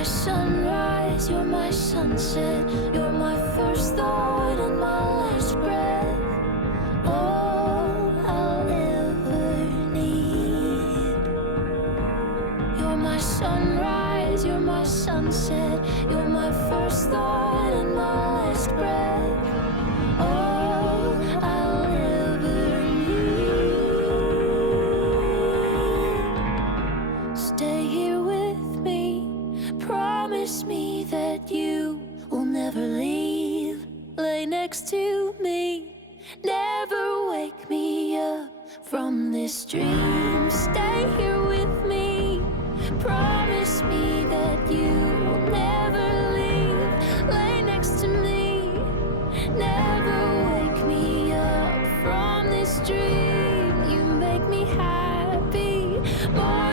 my sunrise, you're my sunset, you're my first thought and my last breath. All I'll ever need. You're my sunrise, you're my sunset, you're my first thought and my last breath. All I'll ever need. Stay here with me, promise me that you will never leave. Lay next to me, never wake me up from this dream. Stay here with me,